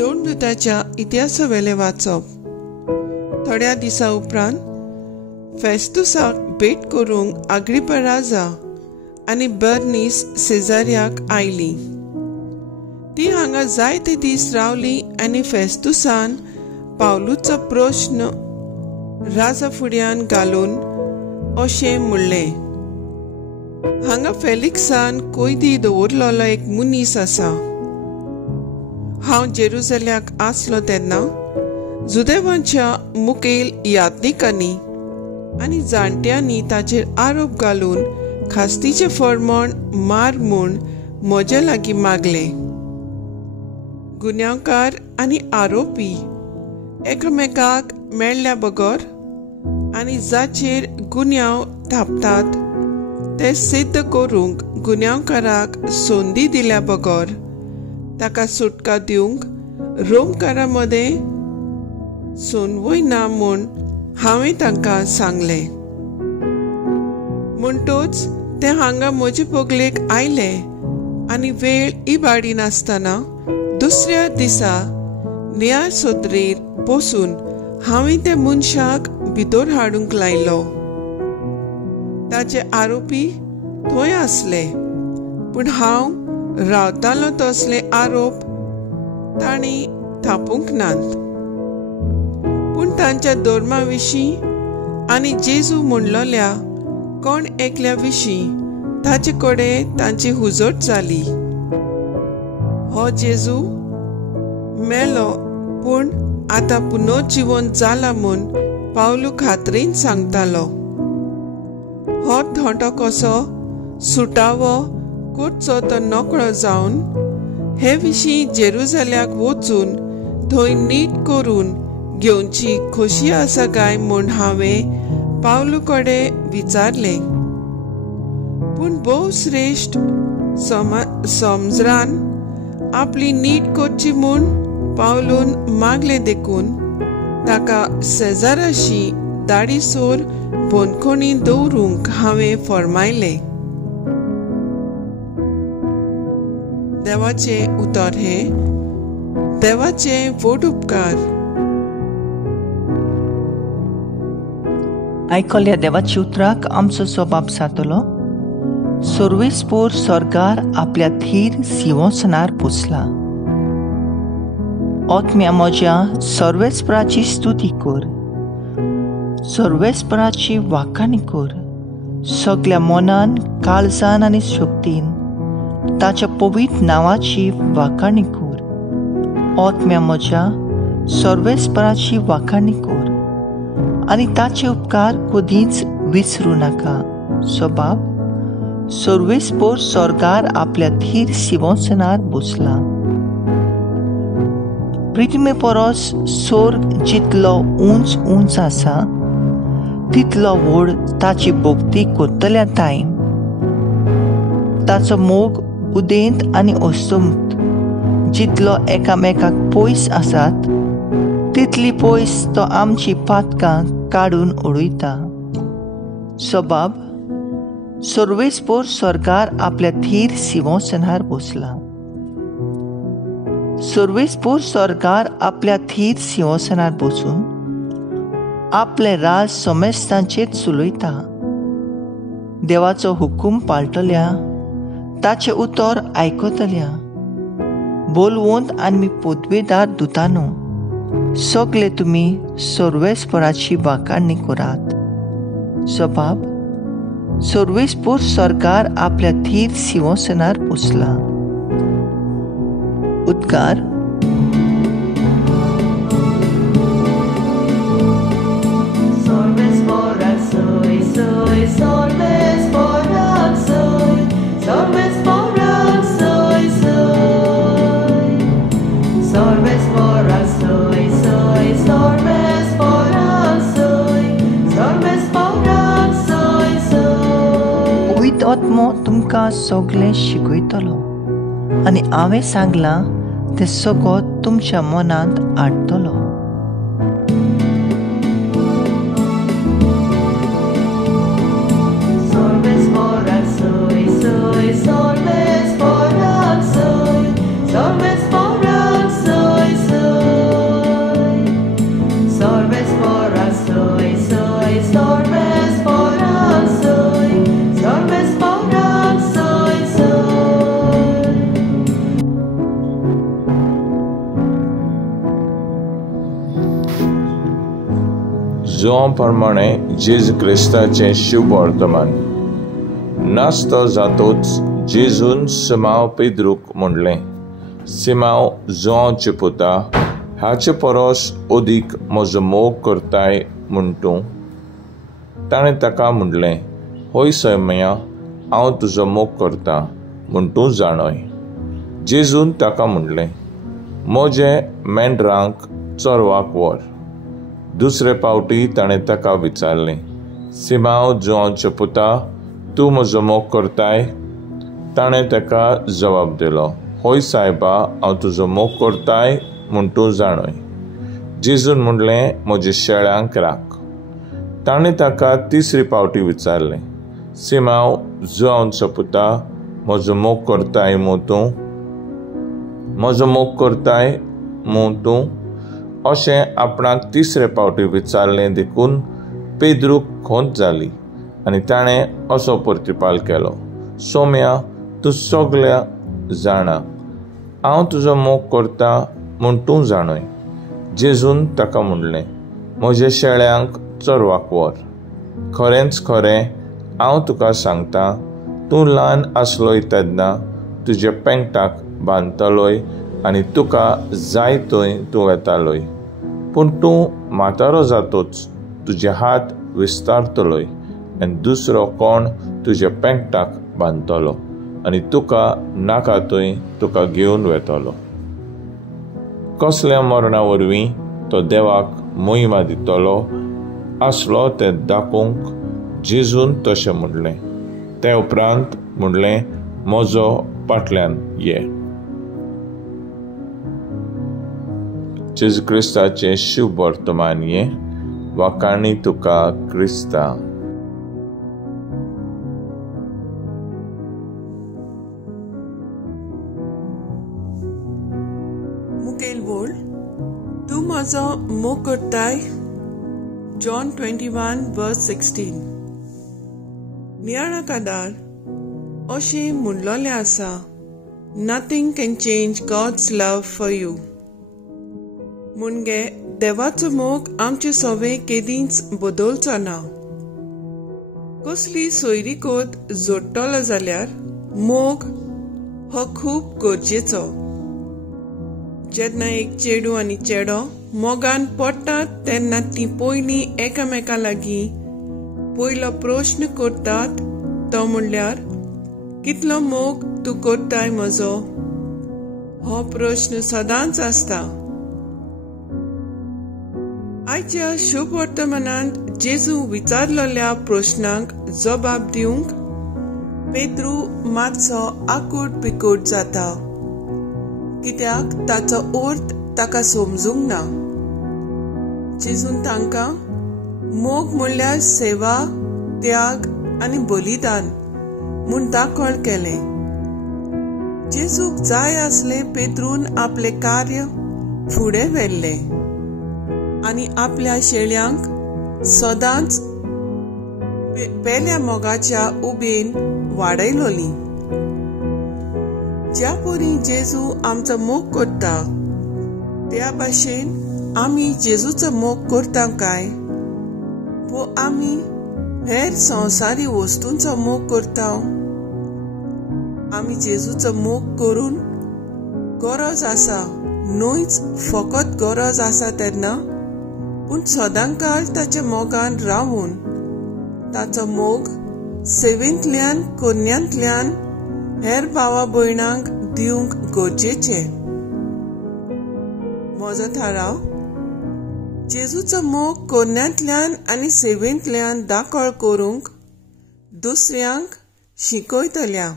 दोन दुताच्या इतिहासावेले वाचप. थोड्या दिसा उपरांत फेस्तुसाक भेट करूंक अग्रिप्पा राजा आनी बर्नीस सेजारियाक आयली. ती हांगा जायते दीस रावली आनी फेस्तुसान पावलूचो प्रश्न राजा फुड्यान घालून अशें म्हणलें, हांगा फेलिक्सान कोयदी दवरलेलो एक मनीस आसा. हांव जेरुसल्याक आसलो तेन्ना जुदेवांच्या मुखेल याज्ञिकांनी आनी जाणट्यांनी ताचेर आरोप घालून खास्तीचे फर्मोण मार म्हूण म्हजे लागीं मागले. गुन्यांवकार आनी आरोपी एकामेकाक मेळ्ळ्या बगर आनी जाचेर गुन्यांव थापतात ते सिद्ध करूंक गुन्यांवकाराक संदी दिल्या बगर ताका सुटका दिवंक रोमकारा मदें सोनवय ना म्हूण हांवें तांकां सांगलें. म्हणटूच ते हांगा म्हजे पगलेक आयले आनी वेळ इबाडी नासतना दुसऱ्या दिसा न्याय सोदरेर बसून हांवें त्या मनशाक भितर हाडूंक लायलो. ताचे आरोपी थंय आसले, पूण हांव रावतालो तसले आरोप तांणी थापूंक नात. पूण तांच्या धर्मा विशीं आनी जेजू म्हणलोल्या कोण एकल्या विशीं ताचे कडेन तांची हुजत जाली. हो जेजू मेलो पूण आतां पुनर्जीवन जाला म्हूण पावलू खात्रीन सांगतालो. हो थोंटो कसो सुटावो करचो तो नकळो जावन हे विशीं जेरुसल्याक वचून थंय नीट करून घेवची खोशी आसा काय म्हूण हांवें पावलू कडेन विचारलें. पूण भोव श्रेश्ठ समजरान आपली नीट करची म्हूण पावलून मागलें देखून ताका सेजाराशी दाडीसोर बोनखणी दवरूंक हांवें फर्मायलें. देवाचे उतर हे देवाचे व्हड उपकार. आयकल्या देवाच्या उतराक आमचो जबाब जातलो. सर्वेस्पोर सरकार आपल्या थीर सिंहासनार बसला. आत्म्या म्हज्या सर्वेस्पराची स्तुती कर, सर्वेस्पराची वाखाणी कर. सगळ्या मनान, काळजान आनी शक्तीन ताच्या पवित्र नांवाची वाखाणी कर. आत्म्या म्हज्या सर्वेस्पराची वाखाणी कर आनी ताचे उपकार कधीच विसरूं नाका. सबाब सर्वेस्पोर सरकार आपल्या थीर सिंहासनार बसला. पृथ्वी परस स्वर्ग जितलो उंच उंच आसा तितलो व्हड ताची भोगती करतल्या टायम. ताचो मोग उदेंत आनी अस्तंत जितलो एकामेकाक पयस आसात तितली पयस तो आमची पातकां काडून उडयता. सबाब सर्वेस्पोर सरकार आपल्या थीर सिंहासनार बसला. सर्वेस्पोर सरकार आपल्या थीर सिंहासनार बसून आपले राज समेस्तांचेर चलयता. देवाचो हुकूम पाळटल्या, ताचे उतर आयकतल्या. बोलवंत आनी पोदवेदार दुतानो, सगळे तुमी सर्वेस्पराची वाखाणी करात. सबाब सर्वेस्पोर सरकार आपल्या थीर सिंहासनार बसला. उद्गार. पवित्र आत्मो तुमकां सगळें शिकयतलो आनी हांवें सांगलां ते सगळो तुमच्या मनांत हाडटलो. Sorves por al soy, sorves por al soy, soy. जो प्रमाणे जेजू क्रिस्ताचें शुभ वर्तमान नासतो जातोच जेजून सिमांव पेद्रूक म्हणलें, सिमांव जोआचे पुता, हाचे परस अदीक म्हजो मोग करताय म्हूण तूं. ताणें ताका म्हणलें, होय सैमया, हांव तुजो मोग करतां म्हूण तूं जाणय. जेजून ताका म्हणलें, म्हजे मेंढरांक चोरवाक व्हर. दुसरे फावटी ताणें ताका विचारलें, सिमांव जोआचे पुता, तूं म्हजो मोग करताय? ताणें ताका जवाब दिलो, होय सायबा, हांव तुजो मोग करताय म्हूण तूं जाणय. जेजून म्हणलें, म्हज्या शेळ्यांक राख. ताणें ताका तिसरी फावटी विचारलें, सिमांव जोआचो पुता, म्हजो मोग करताय म्हूण तूं? म्हजो मोग करताय म्हूण तूं? अशें आपणाक तिसरे फावटी विचारलें देखून पेद्रूक खोंत जाली आनी ताणें असो प्रतिपाल केलो, सौम्या, तूं सगळ्या जाणा, हांव तुजो मोग करतां म्हूण तूं जाणय. जेजून ताका म्हणलें, म्हज्या शेळ्यांक चोरवाक व्हर. खरेंच खरें हांव तुका सांगतां, तूं ल्हान आसलोय तेन्ना तुज्या पेंगटाक बांदतलोय आनी तुका जाय थंय तूं वेतालोय. पूण तूं म्हातारो जातोच तुजे हात विस्तारतलोय आनी दुसरो कोण तुज्या पेंगटाक बांदतलो आनी तुका नाका थंय तुका घेवन वेतलो. कसल्या मरणा वरवीं तो देवाक महिमा दितलो आसलो तें दाखोवंक जेजून तशें म्हणलें. ते उपरांत म्हणलें, म्हजो फाटल्यान ये. जेजू क्रिस्ताचें शुभ वर्तमान ये. वाकाणी तुका क्रिस्ता. मुखेल बोल, तूं म्हजो मोग करताय. John 21:16. नियाळा कादार अशें म्हणलोलें आसा, nothing can change God's love for you. Munage देवाचो मोग आमचे सवे केदींच बदलचो ना. कसली सोयरी कोत जोडटलो जाल्यार मोग हो खूब गरजेचो. जेन्ना एक चेडू आनी चेडो मोगान पडटात तेन्ना ती पयलीं एकामेका लागीं पयलो प्रश्न करतात तो म्हणल्यार, कितलो मोग तूं करताय म्हजो? हो प्रश्न सदांच आसता. आयच्या शुभ वर्तमानांत जेजू विचारलेल्या प्रश्नांक जबाब दिवंक पेद्रू मातसो आकूट पिकूट जाता, कित्याक ताचो अर्थ ताका समजूंक ना. जेजून तांकां मोग म्हणल्यार सेवा, त्याग आनी बलिदान म्हूण दाखोळ केलें. जेजूक जाय आसलें पेद्रून आपले कार्य फुडें व्हेल्लें आनी आपल्या शेळ्यांक सदांच पेल्या मोगाच्या उबेन वाडयलोली. ज्या परी जेजू आमचो मोग करता त्या भाशेन आमी जेजूचो मोग करता काय, वो आमी हेर संवसारी वस्तूंचो मोग करता? आमी जेजूचो मोग करून गरज आसा न्हूच फकत गरज आसा तेन्ना, पूण सदांकाळ ताच्या मोगान रावून ताचो मोग सेवेंतल्यान कोन्यांतल्यान हेर भावा भयणांक दिवंक गरजेचें. म्हजो थाराव, जेजूचो मोग कोन्यांतल्यान आनी सेवेंतल्यान दाखोळ करूंक दुसऱ्यांक शिकयतल्या.